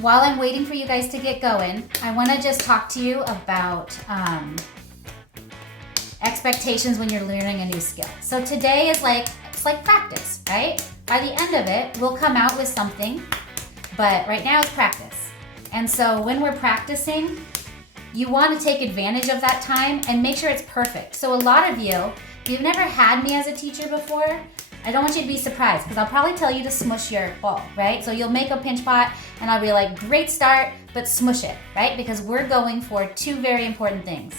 while I'm waiting for you guys to get going, I want to just talk to you about expectations when you're learning a new skill. So today is it's like practice, right? By the end of it, we'll come out with something, but right now it's practice. And so when we're practicing, you want to take advantage of that time and make sure it's perfect. So a lot of you, if you've never had me as a teacher before, I don't want you to be surprised because I'll probably tell you to smush your ball, right? So you'll make a pinch pot and I'll be like, great start, but smush it, right? Because we're going for two very important things.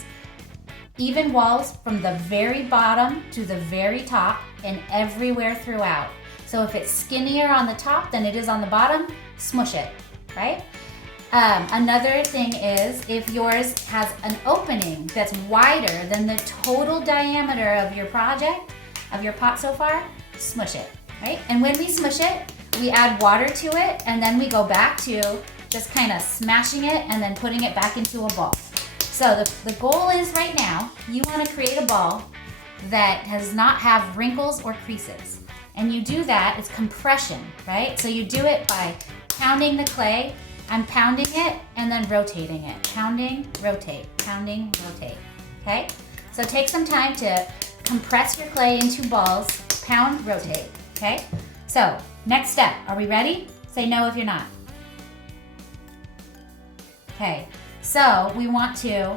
Even walls from the very bottom to the very top and everywhere throughout. So if it's skinnier on the top than it is on the bottom, smush it, right? Another thing is if yours has an opening that's wider than the total diameter of your project, of your pot so far, smush it, right? And when we smush it, we add water to it and then we go back to just kind of smashing it and then putting it back into a ball. So the goal is right now, you want to create a ball that does not have wrinkles or creases. And you do that, it's compression, right? So you do it by pounding the clay. I'm pounding it and then rotating it. Pounding, rotate, okay? So take some time to compress your clay into balls, pound, rotate, okay? So next step, are we ready? Say no if you're not. Okay, so we want to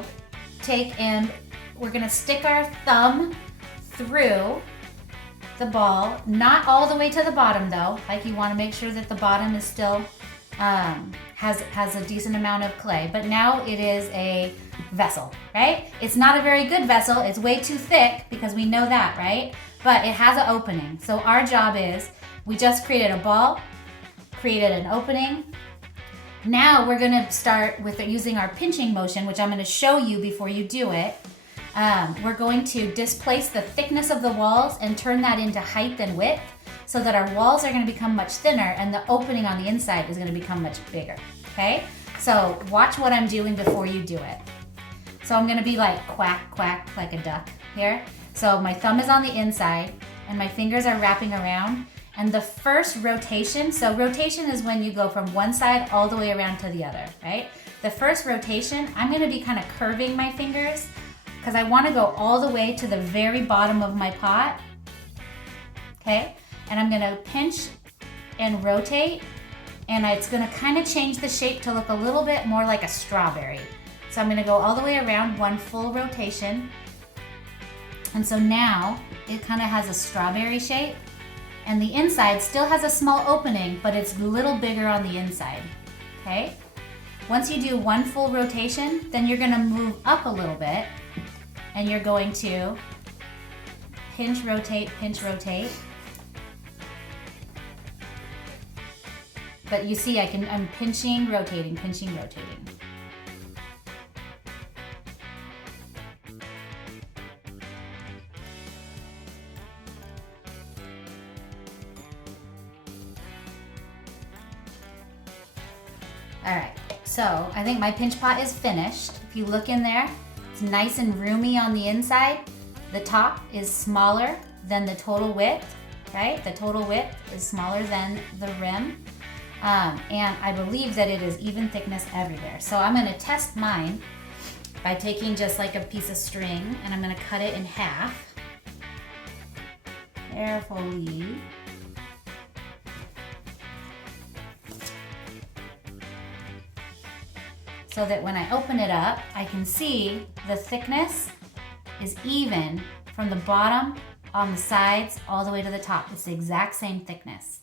take and we're gonna stick our thumb through the ball, not all the way to the bottom though, like you wanna make sure that the bottom is still, has a decent amount of clay, but now it is a vessel, right? It's not a very good vessel, it's way too thick because we know that, right? But it has an opening. So our job is, we just created a ball, created an opening. Now we're gonna start with using our pinching motion, which I'm gonna show you before you do it. We're going to displace the thickness of the walls and turn that into height and width so that our walls are gonna become much thinner and the opening on the inside is gonna become much bigger, okay? So watch what I'm doing before you do it. So I'm gonna be like quack, quack, like a duck here. So my thumb is on the inside and my fingers are wrapping around. And the first rotation, so rotation is when you go from one side all the way around to the other, right? The first rotation, I'm gonna be kind of curving my fingers because I wanna go all the way to the very bottom of my pot, okay? And I'm gonna pinch and rotate and it's gonna kind of change the shape to look a little bit more like a strawberry. So I'm gonna go all the way around one full rotation. And so now it kind of has a strawberry shape and the inside still has a small opening, but it's a little bigger on the inside, okay? Once you do one full rotation, then you're gonna move up a little bit and you're going to pinch, rotate, pinch, rotate. But you see, I'm pinching, rotating, pinching, rotating. All right, so I think my pinch pot is finished. If you look in there, it's nice and roomy on the inside. The top is smaller than the total width, right? The total width is smaller than the rim. And I believe that it is even thickness everywhere. So I'm gonna test mine by taking just like a piece of string and I'm gonna cut it in half. Carefully. So that when I open it up, I can see the thickness is even from the bottom on the sides all the way to the top. It's the exact same thickness.